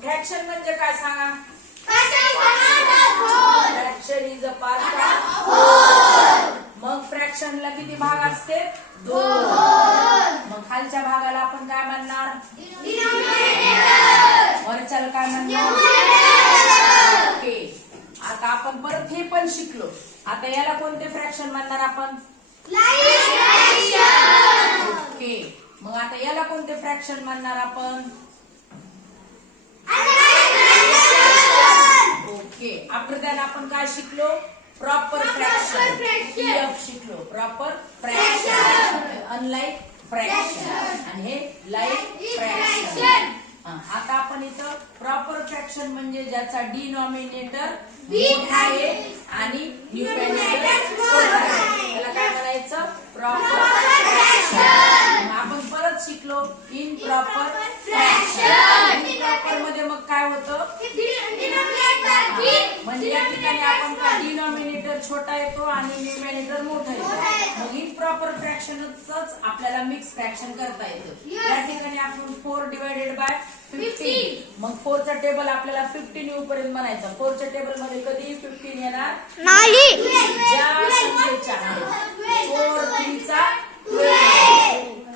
मग फ्रॅक्शन म्हणजे काय सांगा? Fraction is a part of whole. मग फ्रॅक्शनला किती भाग असते? 2. मग खालच्या भागाला आपण काय म्हणणार? वरच्याला काय म्हणणार? ओके. आता आपण परत हे पण शिकलो. आता याला कोणते फ्रॅक्शन म्हणणार आपण? ओके. मग आता याला कोणते फ्रॅक्शन म्हणणार आपण? ओके. आफ्टर दॅट आपण काय शिकलो? Proper fraction. EF शिकलो. Proper fraction. Unlike fraction. आणि हे लाईक फ्रॅक्शन. आता आपण इथं प्रॉपर फ्रॅक्शन म्हणजे ज्याचा डिनॉमिनेटर मोठा आहे आणि न्यूमरेटर छोटा आहे त्याला काय म्हणायचं? Proper fraction. आपण परत शिकलो इम्प्रॉपर फ्रॅक्शन. इम्प्रॉपर मध्ये मग काय होतं? म्हणजे या ठिकाणी आपण का डिनॉमिनेटर छोटा येतो आणि न्यूमरेटर मोठा येतो. मग इम्प्रॉपर फ्रॅक्शनच आपल्याला मिक्स फ्रॅक्शन करता येतं. या ठिकाणी आपण 4 डिवायडेड बाय 15. मग 4 चा टेबल आपल्याला 15 येऊपर्यंत म्हणायचा. 4 च्या टेबल मध्ये कधी 15 येणार नाही. ज्या संख्येच्या 4 3 चा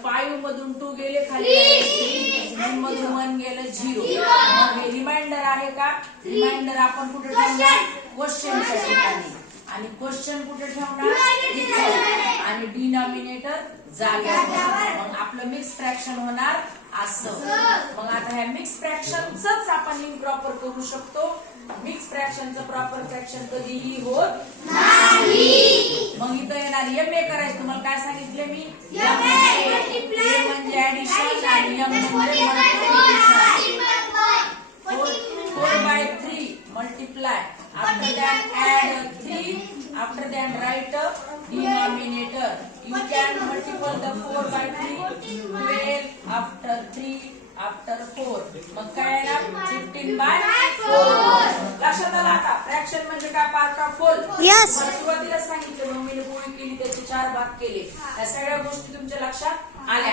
5 मधून 2 गेले खाली 1 मधून 1 गेलं 0. मग हे रिमाइंडर आहे का? रिमाइंडर आपण कुठे ठेवणार? क्वेश्चनच्या ठिकाणी. आणि क्वेश्चन कुठे ठेवणार? इथे. आणि डिनॉमिनेटर जागेवर. मग आपलं मिक्स फ्रॅक्शन होणार असं. मग आता ह्या मिक्स फ्रॅक्शनच आपण इम्प्रॉपर करू शकतो. मिक्स फ्रॅक्शनचं प्रॉपर फ्रॅक्शन कधीही होत नाही. मग इथं येणार MA करायचं. तुम्हाला काय सांगितले मी? MA म्हणजे ऍडिशन आणि M म्हणजे multiplication. 4/3 multiply. After that add 3. After that write a denominator. You can multiply the 4/3. 12 after 3 after 4. मग काय येणार? 15/4. लक्षात आलं आता? फ्रॅक्शन म्हणजे काय? Part of whole. सुरुवातीला सांगितलं मग मी पोळी केली त्याचे 4 भाग केले. या सगळ्या गोष्टी तुमच्या लक्षात आल्या.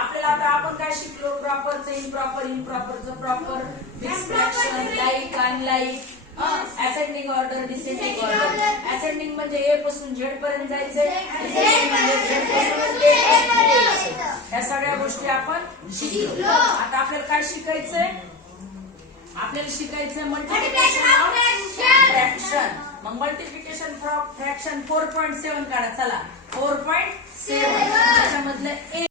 आपल्याला आता आपण काय शिकलो? प्रॉपरचं इम्प्रॉपर, इम्प्रॉपरचं proper, mix fraction, like unlike, ascending order, descending order. Ascending म्हणजे A पासून Z पर्यंत जायचंय. डिसेंडिंग म्हणजे Z पासून A पर्यंत यायचं. या सगळ्या गोष्टी आपण शिकलो. आता आपल्याला काय शिकायचंय? आपल्याला शिकायचंय मल्टिप्लिकेशन ऑफ फ्रॅक्शन. मग मल्टिप्लिकेशन फ्रॅक्शन 4.7 काढा. चला 4.7 त्याच्यामधलं